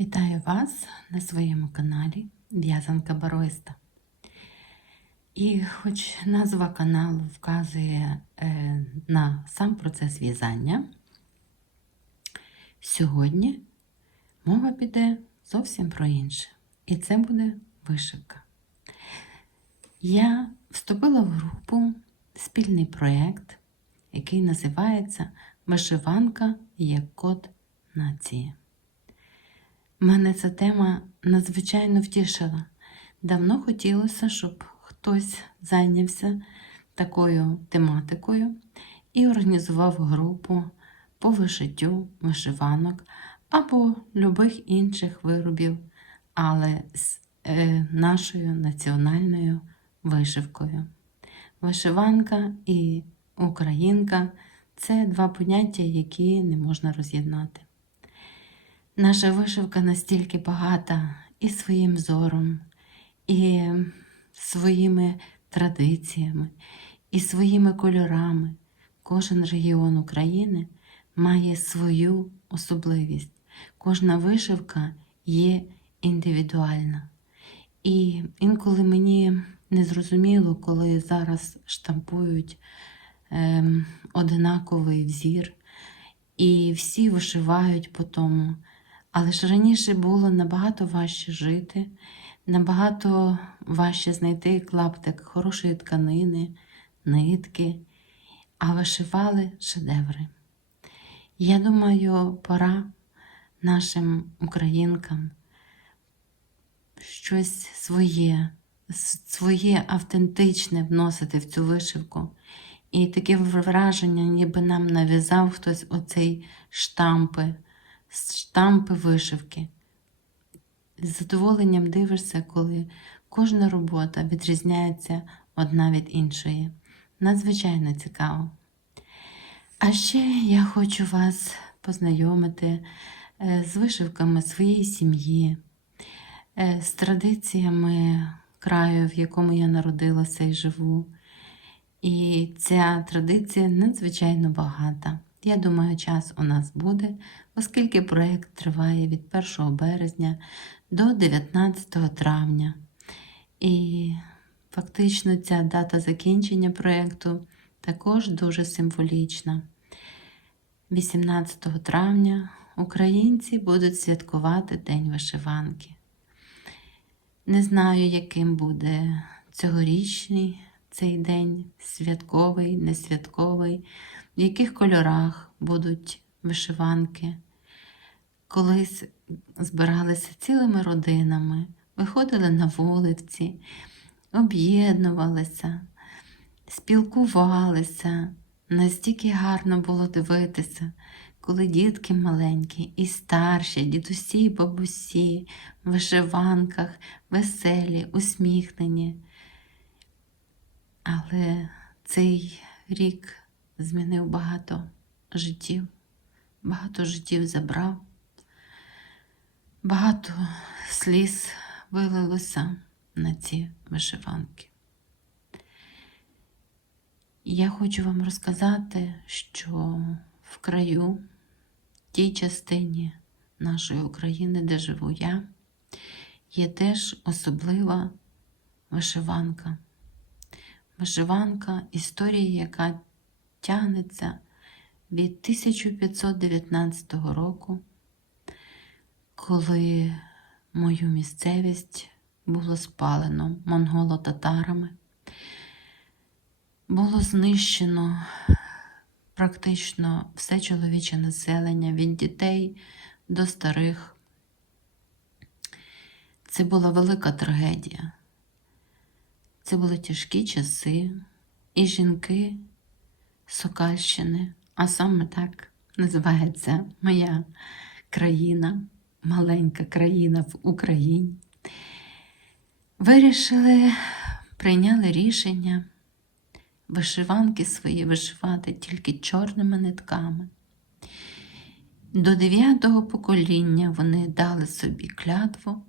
Вітаю вас на своєму каналі В'язанка Бароїста. І хоч назва каналу вказує е, на сам процес в'язання, сьогодні мова піде зовсім про інше. І це буде вишивка. Я вступила в групу спільний проєкт, який називається Вишиванка як код нації. Мене ця тема надзвичайно втішила. Давно хотілося, щоб хтось зайнявся такою тематикою і організував групу по вишиттю вишиванок або любих інших виробів, але з е, нашою національною вишивкою. Вишиванка і українка це два поняття, які не можна роз'єднати. Наша вишивка настільки багата і своїм зором, і своїми традиціями, і своїми кольорами. Кожен регіон України має свою особливість. Кожна вишивка є індивідуальна. І інколи мені незрозуміло, коли зараз штампують ем, одинаковий взір, і всі вишивають по тому. Але ж раніше було набагато важче жити, набагато важче знайти клаптик хорошої тканини, нитки, а вишивали шедеври. Я думаю, пора нашим українкам щось своє, своє автентичне вносити в цю вишивку. І таке враження, ніби нам нав'язав хтось оцей штампи штампи вишивки. З задоволенням дивишся, коли кожна робота відрізняється одна від іншої. Надзвичайно цікаво. А ще я хочу вас познайомити е, з вишивками своєї сім'ї, е, з традиціями краю, в якому я народилася і живу. І ця традиція надзвичайно багата. Я думаю, час у нас буде, оскільки проєкт триває від 1 березня до 19 травня. І фактично ця дата закінчення проєкту також дуже символічна. 18 травня українці будуть святкувати День вишиванки. Не знаю, яким буде цьогорічний цей день, святковий, несвятковий в яких кольорах будуть вишиванки. Колись збиралися цілими родинами, виходили на вулиці, об'єднувалися, спілкувалися. Настільки гарно було дивитися, коли дітки маленькі і старші, дідусі, і бабусі, в вишиванках, веселі, усміхнені. Але цей рік змінив багато життів, багато життів забрав, багато сліз вилилося на ці вишиванки. Я хочу вам розказати, що в краю, тій частині нашої України, де живу я, є теж особлива вишиванка. Вишиванка історії, яка тягнеться від 1519 року, коли мою місцевість було спалено монголо-татарами, було знищено практично все чоловіче населення від дітей до старих. Це була велика трагедія. Це були тяжкі часи, і жінки Сокальщини, а саме так називається моя країна, маленька країна в Україні. Вирішили, прийняли рішення вишиванки свої вишивати тільки чорними нитками. До дев'ятого покоління вони дали собі клятву,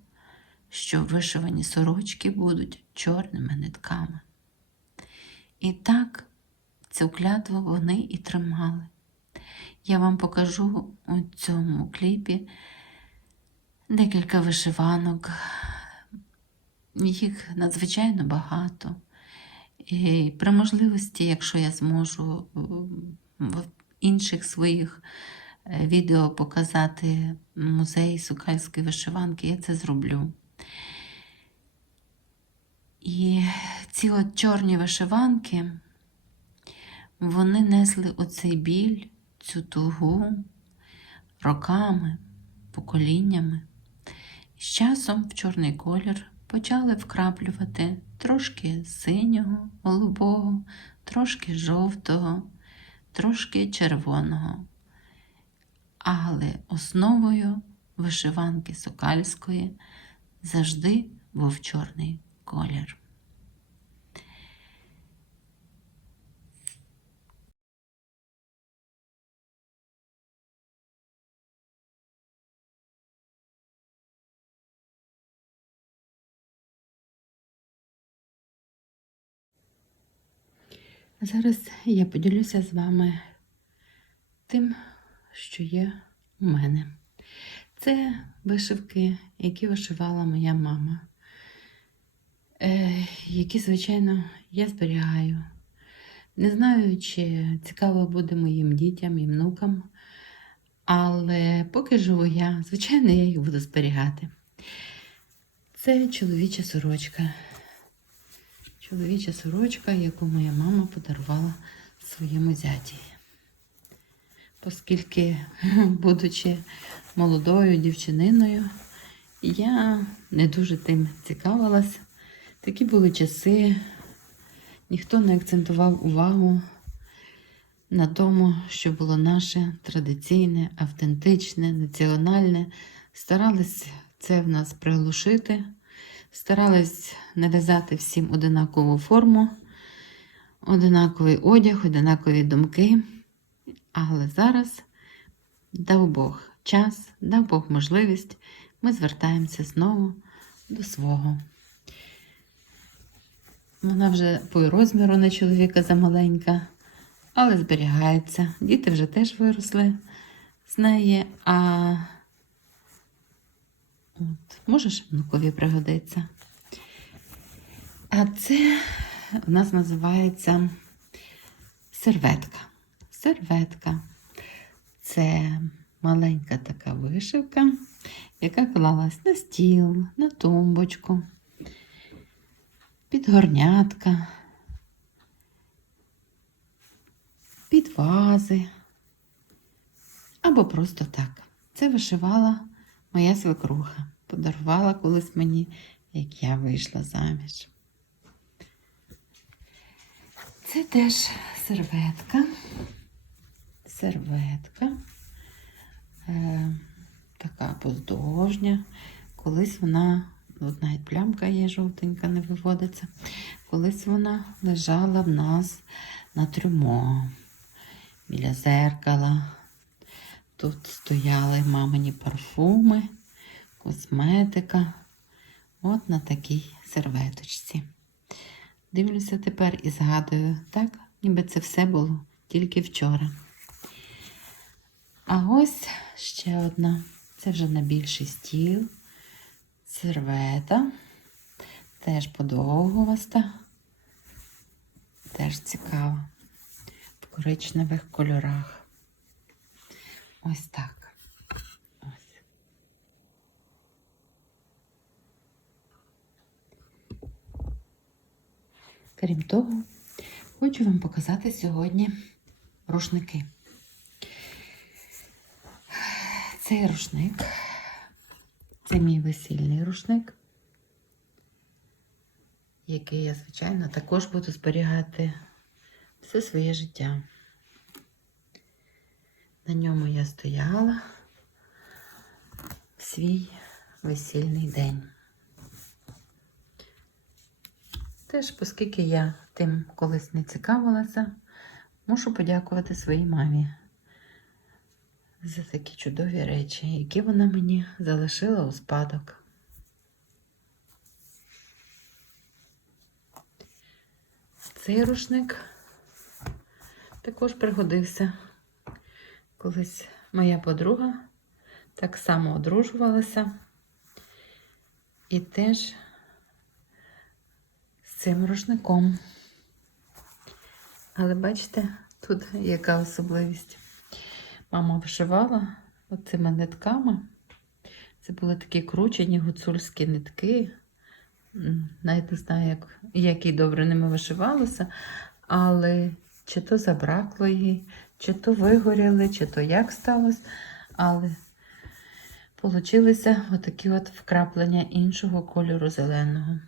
що вишивані сорочки будуть чорними нитками. І так Цю клятву вони і тримали. Я вам покажу у цьому кліпі декілька вишиванок. Їх надзвичайно багато. І при можливості, якщо я зможу в інших своїх е, відео показати музей сукальської вишиванки, я це зроблю. І ці от чорні вишиванки, вони несли оцей біль, цю тугу роками, поколіннями. З часом в чорний колір почали вкраплювати трошки синього, голубого, трошки жовтого, трошки червоного. Але основою вишиванки сокальської завжди був чорний колір. Зараз я поділюся з вами тим, що є у мене. Це вишивки, які вишивала моя мама, е, які, звичайно, я зберігаю. Не знаю, чи цікаво буде моїм дітям і внукам, але поки живу я, звичайно, я їх буду зберігати. Це чоловіча сорочка. Чоловіча сорочка, яку моя мама подарувала своєму зяті. Оскільки, будучи молодою дівчининою, я не дуже тим цікавилась. Такі були часи, ніхто не акцентував увагу на тому, що було наше традиційне, автентичне, національне. Старались це в нас приглушити, старались нав'язати всім одинакову форму, одинаковий одяг, одинакові думки. Але зараз дав Бог час, дав Бог можливість, ми звертаємося знову до свого. Вона вже по розміру на чоловіка замаленька, але зберігається. Діти вже теж виросли з неї, а от, може ще внукові пригодиться. А це у нас називається серветка. Серветка. Це маленька така вишивка, яка клалась на стіл, на тумбочку, під горнятка, під вази або просто так. Це вишивала моя свекруха. Подарувала колись мені, як я вийшла заміж. Це теж серветка. Серветка. Е, така поздовжня. Колись вона, от навіть плямка є жовтенька, не виводиться. Колись вона лежала в нас на трюмо біля зеркала. Тут стояли мамині парфуми, косметика. От на такій серветочці. Дивлюся тепер і згадую, так, ніби це все було тільки вчора. А ось ще одна. Це вже на більший стіл. Сервета. Теж подовгуваста. Теж цікава. В коричневих кольорах. Ось так. Ось. Крім того, хочу вам показати сьогодні рушники. Цей рушник, це мій весільний рушник, який я, звичайно, також буду зберігати все своє життя. На ньому я стояла в свій весільний день. Теж, оскільки я тим колись не цікавилася, мушу подякувати своїй мамі за такі чудові речі, які вона мені залишила у спадок. Цей рушник також пригодився. Колись моя подруга так само одружувалася І теж цим рушником. Але бачите, тут яка особливість. Мама вишивала оцими нитками. Це були такі кручені гуцульські нитки. Навіть не знаю, як, як і добре ними вишивалося, але чи то забракло її, чи то вигоріли, чи то як сталося. Але получилися отакі от вкраплення іншого кольору зеленого.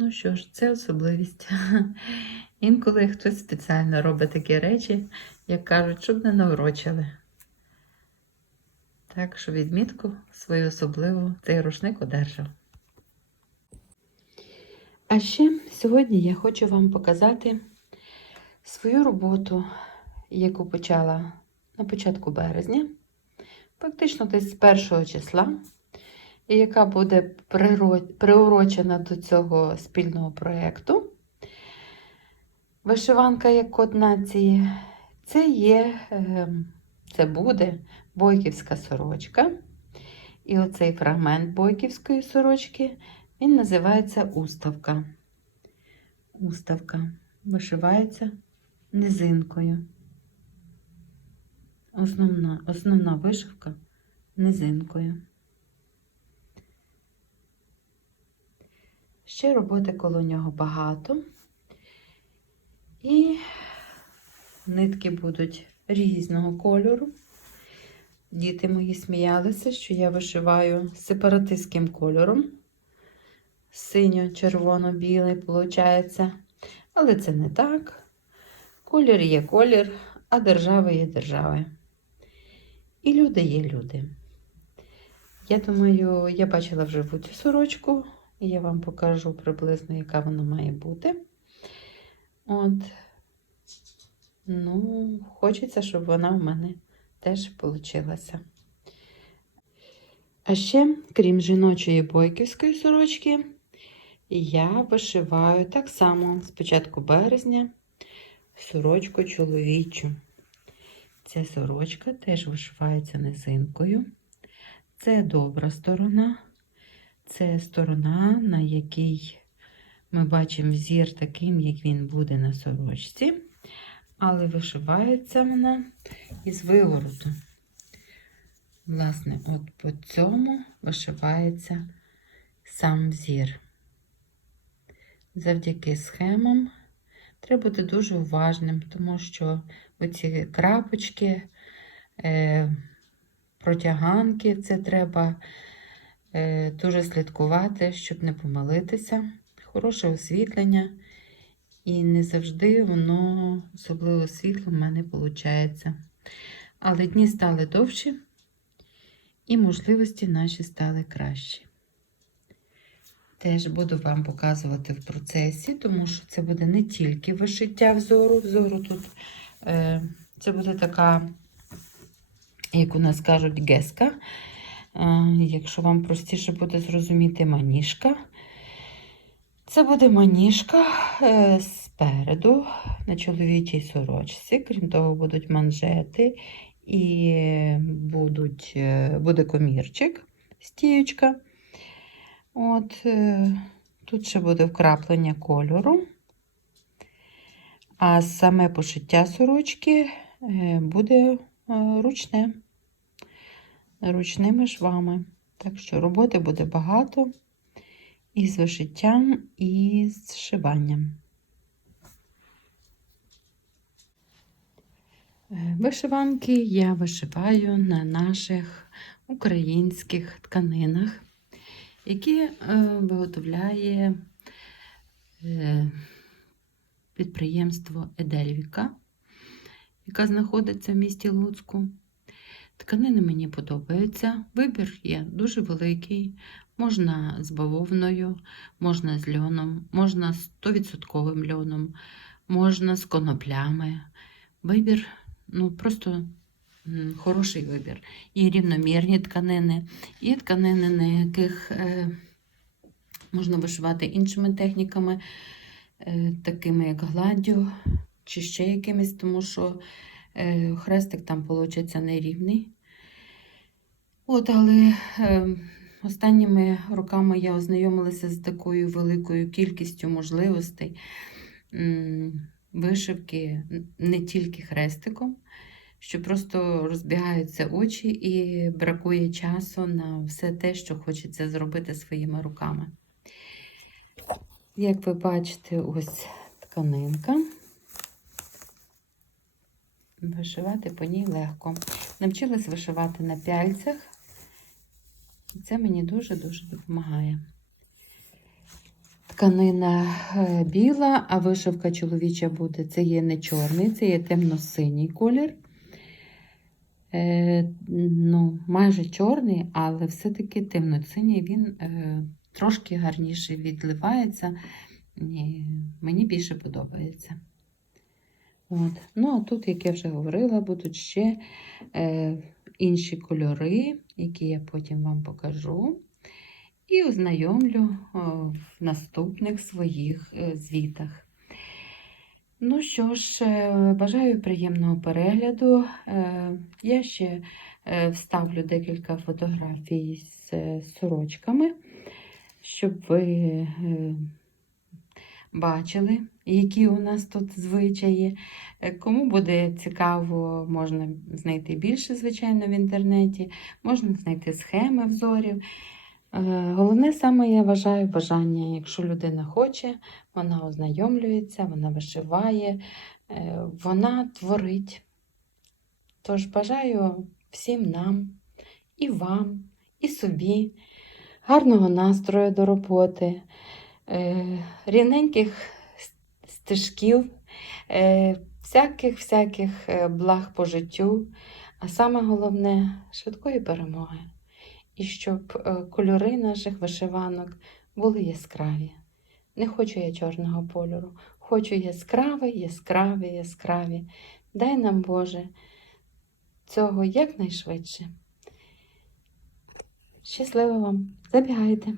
Ну що ж, це особливість. Інколи хтось спеціально робить такі речі, як кажуть, щоб не наврочили. Так що відмітку свою особливу цей рушник одержав. А ще сьогодні я хочу вам показати свою роботу, яку почала на початку березня, фактично десь з першого числа, і яка буде приурочена до цього спільного проєкту. Вишиванка як код нації. Це є, е, це буде бойківська сорочка. І оцей фрагмент бойківської сорочки, він називається уставка. Уставка вишивається низинкою. Основна, основна вишивка низинкою. Ще роботи коло нього багато. І нитки будуть різного кольору. Діти мої сміялися, що я вишиваю сепаратистським кольором. Синьо-червоно-білий, виходить. Але це не так. Колір є колір, а держава є держава. І люди є люди. Я думаю, я бачила вже цю сорочку, і я вам покажу приблизно, яка вона має бути. От. Ну, хочеться, щоб вона в мене теж получилася. А ще, крім жіночої бойківської сорочки, я вишиваю так само з початку березня сорочку чоловічу. Ця сорочка теж вишивається низинкою. Це добра сторона. Це сторона, на якій ми бачимо взір таким, як він буде на сорочці. Але вишивається вона із вивороту. Власне, от по цьому вишивається сам взір. Завдяки схемам треба бути дуже уважним, тому що оці крапочки, е, протяганки, це треба дуже слідкувати, щоб не помилитися. Хороше освітлення. І не завжди воно, особливо світло, в мене виходить. Але дні стали довші, і можливості наші стали кращі. Теж буду вам показувати в процесі, тому що це буде не тільки вишиття взору. Взору тут е, це буде така, як у нас кажуть, геска. Якщо вам простіше буде зрозуміти маніжка. Це буде маніжка е, спереду на чоловічій сорочці. Крім того, будуть манжети і будуть, е, буде комірчик, стіючка. От, е, тут ще буде вкраплення кольору. А саме пошиття сорочки буде ручне, ручними швами. Так що роботи буде багато і з вишиттям, і з шиванням. Е, Вишиванки я вишиваю на наших українських тканинах, які е, виготовляє е, підприємство Едельвіка, яка знаходиться в місті Луцьку. Тканини мені подобаються. Вибір є дуже великий. Можна з бавовною, можна з льоном, можна з 100% льоном, можна з коноплями. Вибір, ну просто хороший вибір. І рівномірні тканини, і тканини, на яких е, можна вишивати іншими техніками, е, такими як гладдю чи ще якимись, тому що хрестик там виходить нерівний. От, але е, останніми роками я ознайомилася з такою великою кількістю можливостей вишивки не тільки хрестиком, що просто розбігаються очі і бракує часу на все те, що хочеться зробити своїми руками. Як ви бачите, ось тканинка. Вишивати по ній легко. Навчилась вишивати на пяльцях. І це мені дуже-дуже допомагає. Тканина е, біла, а вишивка чоловіча буде. Це є не чорний, це є темно-синій колір. Е, ну, майже чорний, але все-таки темно-синій він е, трошки гарніше відливається. Ні, мені більше подобається. От. Ну, а тут, як я вже говорила, будуть ще е, інші кольори, які я потім вам покажу. І ознайомлю в наступних своїх е, звітах. Ну що ж, е, бажаю приємного перегляду. Е, Я ще вставлю декілька фотографій з сорочками, щоб ви бачили, які у нас тут звичаї. Е, Кому буде цікаво, можна знайти більше, звичайно, в інтернеті, можна знайти схеми взорів. Е, Головне саме я вважаю бажання. Якщо людина хоче, вона ознайомлюється, вона вишиває, е, вона творить. Тож бажаю всім нам, і вам, і собі гарного настрою до роботи, рівненьких стежків, е, всяких-всяких е, благ по життю, а саме головне швидкої перемоги і щоб е, кольори наших вишиванок були яскраві. Не хочу я чорного кольору, хочу яскравий, яскраві, яскраві. Дай нам, Боже, цього якнайшвидше. Щасливо вам! Забігайте!